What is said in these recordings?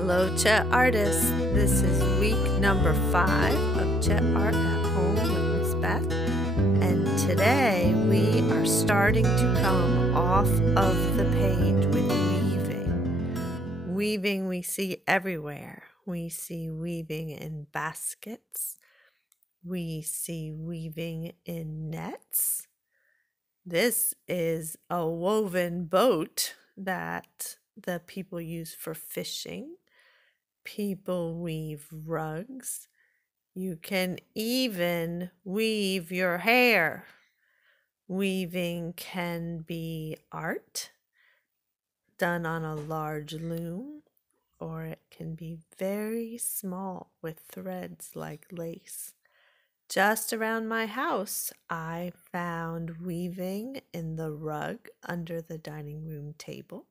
Hello, CHET artists. This is week number 5 of CHET Art at Home with Ms Beth. And today we are starting to come off of the page with weaving. Weaving we see everywhere. We see weaving in baskets. We see weaving in nets. This is a woven boat that the people use for fishing. People weave rugs. You can even weave your hair. Weaving can be art done on a large loom, or it can be very small with threads like lace. Just around my house, I found weaving in the rug under the dining room table.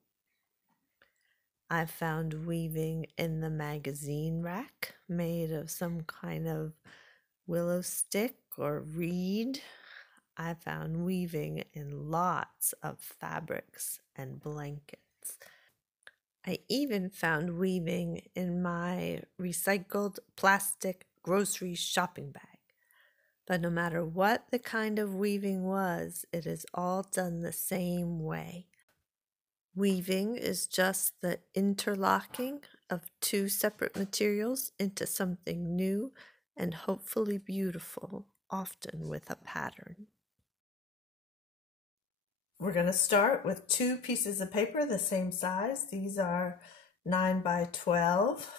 I found weaving in the magazine rack made of some kind of willow stick or reed. I found weaving in lots of fabrics and blankets. I even found weaving in my recycled plastic grocery shopping bag. But no matter what the kind of weaving was, it is all done the same way. Weaving is just the interlocking of two separate materials into something new and hopefully beautiful, often with a pattern. We're going to start with 2 pieces of paper the same size. These are 9 by 12.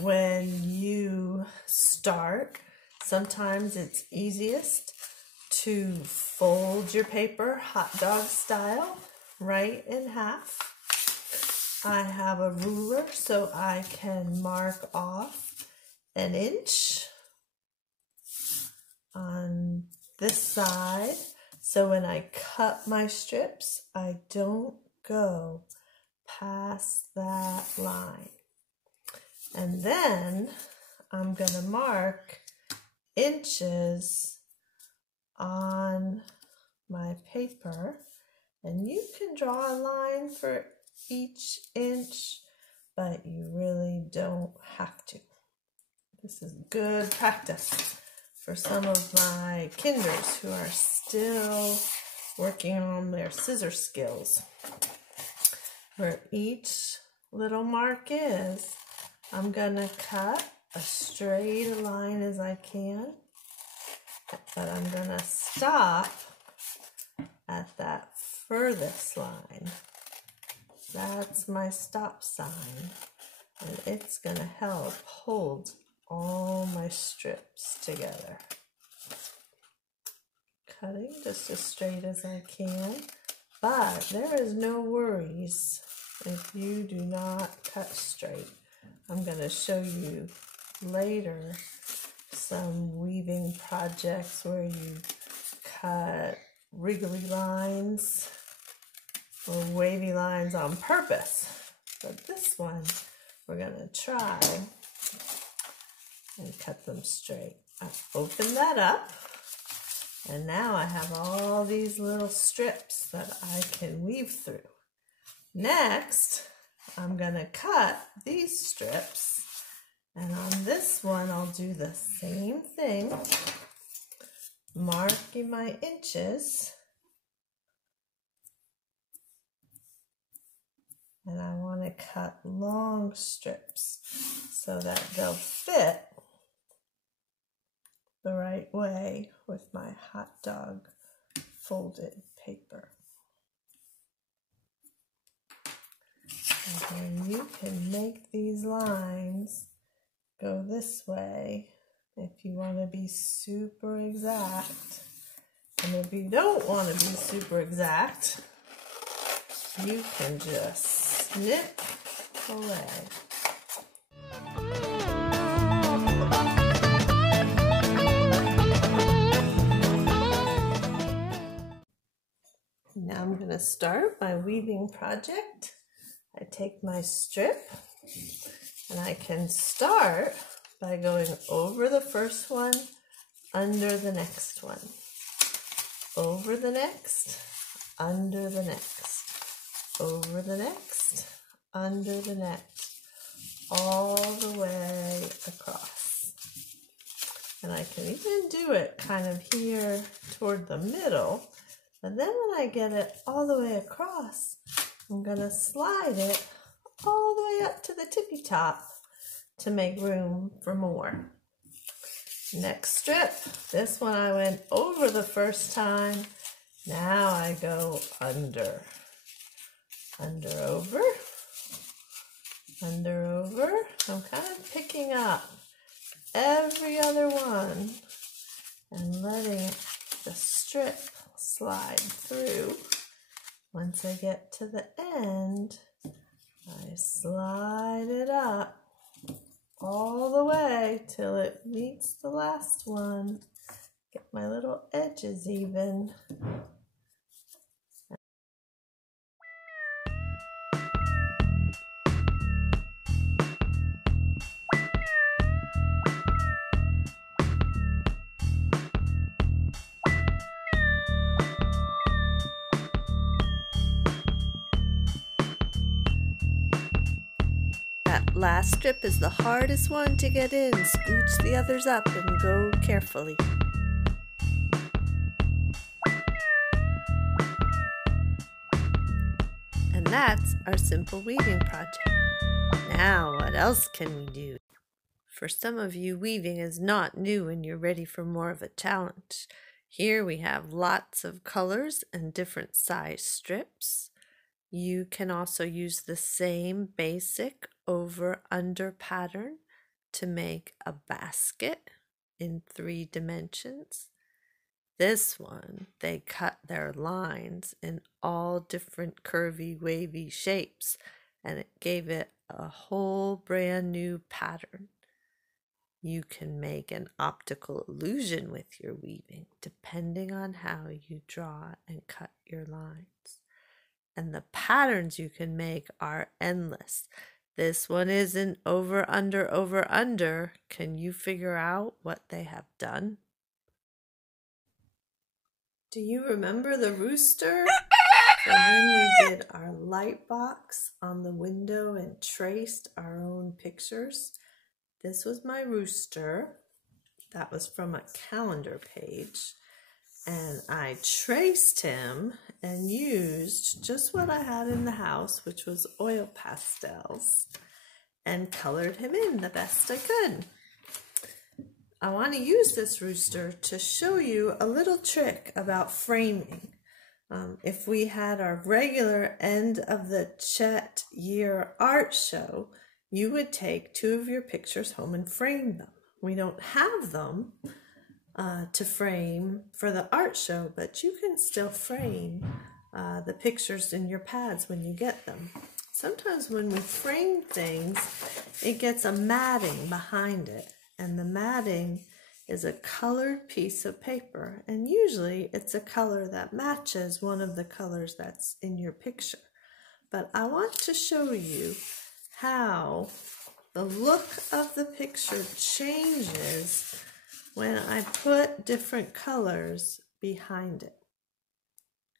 When you start, sometimes it's easiest to fold your paper hot dog style right in half. I have a ruler so I can mark off an inch on this side. So when I cut my strips, I don't go past that line. And then I'm going to mark inches on my paper. And you can draw a line for each inch, but you really don't have to. This is good practice for some of my kinders who are still working on their scissor skills. Where each little mark is, I'm gonna cut as straight a line as I can, but I'm gonna stop at that furthest line. That's my stop sign, and it's gonna help hold all my strips together. Cutting just as straight as I can, but there is no worries if you do not cut straight. I'm going to show you later some weaving projects where you cut wriggly lines or wavy lines on purpose. But this one, we're going to try and cut them straight. I've opened that up, and now I have all these little strips that I can weave through. Next, I'm going to cut these strips, and on this one I'll do the same thing, marking my inches, and I want to cut long strips so that they'll fit the right way with my hot dog folded paper. And then you can make these lines go this way if you want to be super exact. And if you don't want to be super exact, you can just snip away. Now I'm going to start my weaving project. I take my strip, and I can start by going over the first one, under the next one, over the next, under the next, over the next, under the net, all the way across. And I can even do it kind of here toward the middle. And then when I get it all the way across, I'm going to slide it all the way up to the tippy top to make room for more. Next strip, this one I went over the first time. Now I go under, over, under, over. I'm kind of picking up every other one and letting the strip slide through. Once I get to the end, I slide it up all the way till it meets the last one. Get my little edges even. That last strip is the hardest one to get in. Scooch the others up and go carefully. And that's our simple weaving project. Now, what else can we do? For some of you, weaving is not new and you're ready for more of a challenge. Here we have lots of colors and different size strips. You can also use the same basic over-under pattern to make a basket in 3 dimensions. This one, they cut their lines in all different curvy, wavy shapes, and it gave it a whole brand new pattern. You can make an optical illusion with your weaving, depending on how you draw and cut your lines. And the patterns you can make are endless. This one is an over, under, over, under. Can you figure out what they have done? Do you remember the rooster? From when we did our light box on the window and traced our own pictures? This was my rooster. That was from a calendar page. And I traced him and used just what I had in the house, which was oil pastels, and colored him in the best I could. I want to use this rooster to show you a little trick about framing. If we had our regular end of the CHET Year art show, you would take 2 of your pictures home and frame them. We don't have them to frame for the art show, but you can still frame the pictures in your pads when you get them. Sometimes when we frame things, it gets a matting behind it, and the matting is a colored piece of paper, and usually it's a color that matches one of the colors that's in your picture. But I want to show you how the look of the picture changes when I put different colors behind it.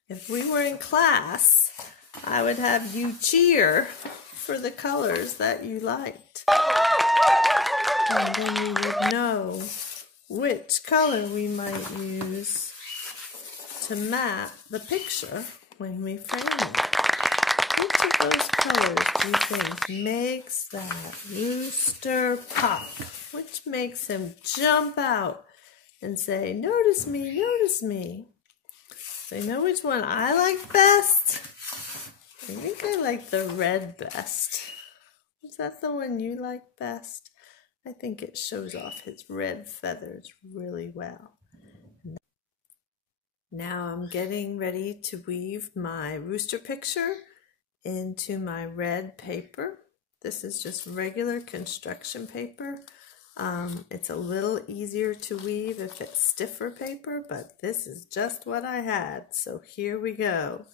If we were in class, I would have you cheer for the colors that you liked. And then we would know which color we might use to map the picture when we frame it. Which of those colors do you think makes that rooster pop? Which makes him jump out and say, "Notice me, notice me"? So you know which one I like best? I think I like the red best. Is that the one you like best? I think it shows off his red feathers really well. Now I'm getting ready to weave my rooster picture into my red paper. This is just regular construction paper. It's a little easier to weave if it's stiffer paper, but this is just what I had. So here we go.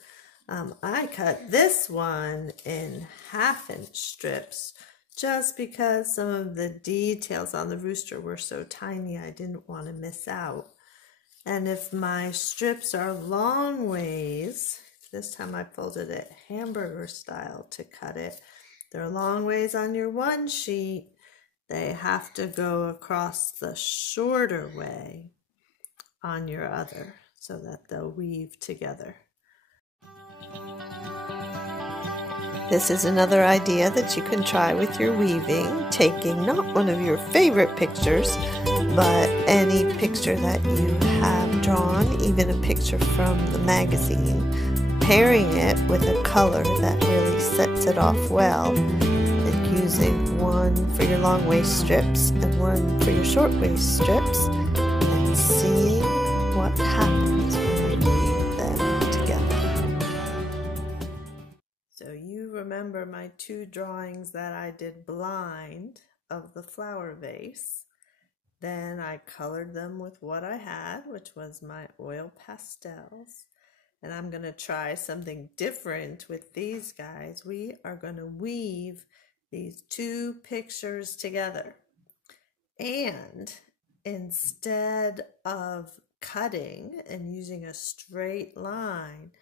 I cut this one in 1/2-inch strips just because some of the details on the rooster were so tiny I didn't want to miss out. And if my strips are long ways, this time I folded it hamburger style to cut it, they're a long ways on your one sheet, they have to go across the shorter way on your other so that they'll weave together. This is another idea that you can try with your weaving, taking not one of your favorite pictures, but any picture that you have drawn, even a picture from the magazine, pairing it with a color that really sets it off well, and using one for your long waist strips and one for your short waist strips, and seeing what happens when you weave them together. So you remember my two drawings that I did blind of the flower vase. Then I colored them with what I had, which was my oil pastels. And I'm going to try something different with these guys. We are going to weave these two pictures together. And instead of cutting and using a straight line,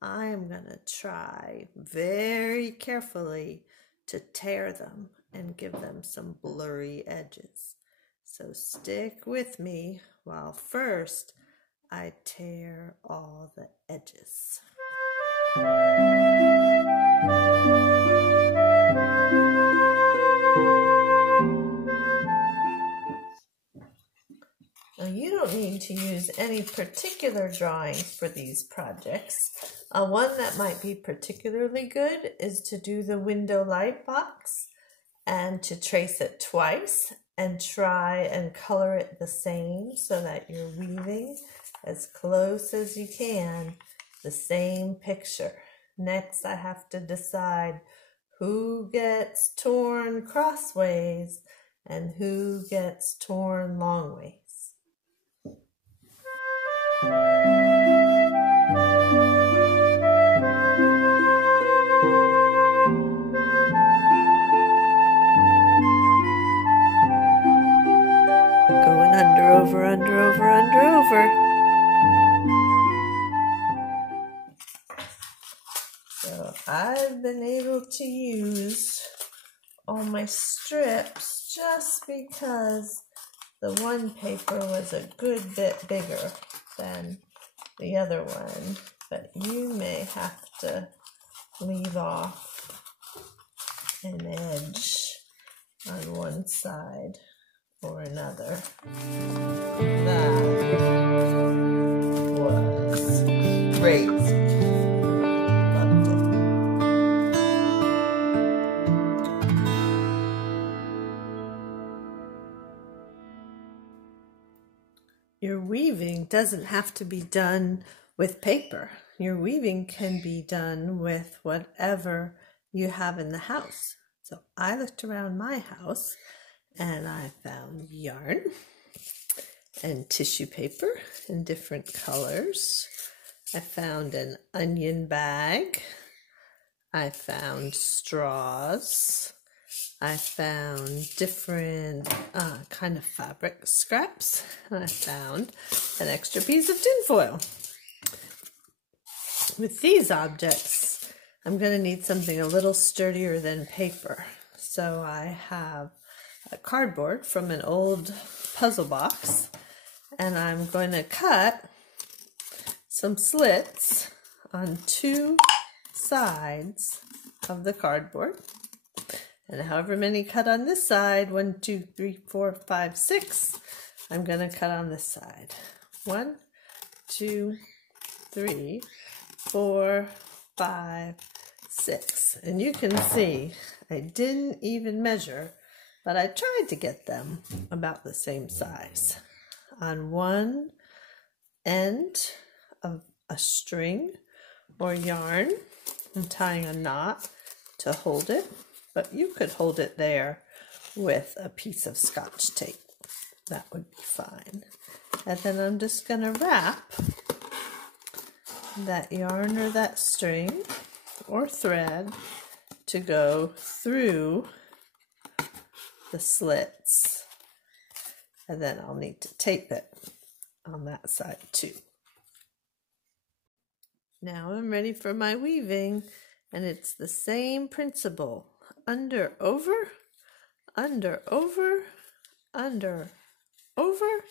I am going to try very carefully to tear them and give them some blurry edges. So stick with me while first I tear all the edges. Now you don't need to use any particular drawings for these projects. One that might be particularly good is to do the window light box and to trace it twice and try and color it the same so that you're weaving as close as you can the same picture. Next, I have to decide who gets torn crossways and who gets torn long ways. Going under, over, under, over, under, over. So I've been able to use all my strips just because the one paper was a good bit bigger than the other one, but you may have to leave off an edge on one side or another. That was great. Loved it. Your weaving doesn't have to be done with paper. Your weaving can be done with whatever you have in the house. So I looked around my house and I found yarn and tissue paper in different colors. I found an onion bag. I found straws. I found different kind of fabric scraps. And I found an extra piece of tinfoil. With these objects, I'm going to need something a little sturdier than paper. So I have a cardboard from an old puzzle box, and I'm going to cut some slits on two sides of the cardboard, and however many cut on this side, 1, 2, 3, 4, 5, 6, I'm going to cut on this side. 1, 2, 3, 4, 5, 6, and you can see I didn't even measure, but I tried to get them about the same size. On one end of a string or yarn, I'm tying a knot to hold it, but you could hold it there with a piece of Scotch tape. That would be fine. And then I'm just going to wrap that yarn or that string or thread to go through the slits, and then I'll need to tape it on that side too. Now I'm ready for my weaving, and it's the same principle under, over, under, over, under, over,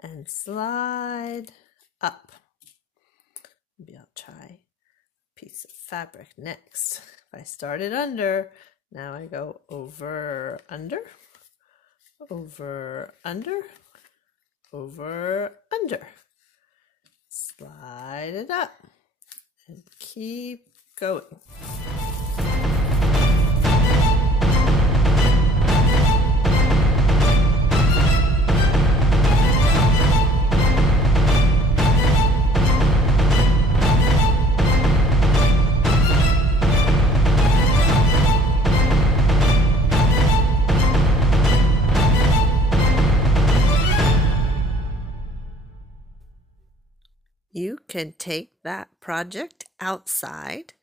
and slide up. Maybe I'll try a piece of fabric next. If I started under, now I go over, under, over, under, over, under. Slide it up and keep going. You can take that project outside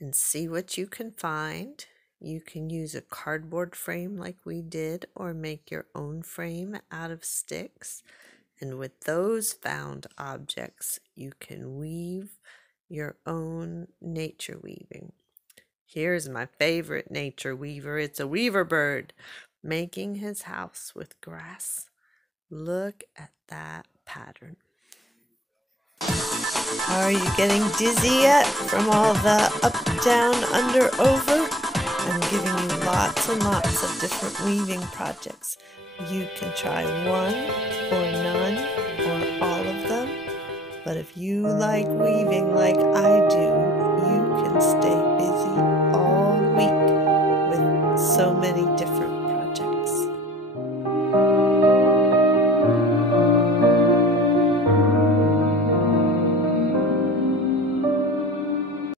and see what you can find. You can use a cardboard frame like we did, or make your own frame out of sticks. And with those found objects, you can weave your own nature weaving. Here's my favorite nature weaver. It's a weaver bird making his house with grass. Look at that pattern. Are you getting dizzy yet from all the up, down, under, over? I'm giving you lots and lots of different weaving projects. You can try one or none or all of them. But if you like weaving like I do, you can stay busy all week with so many different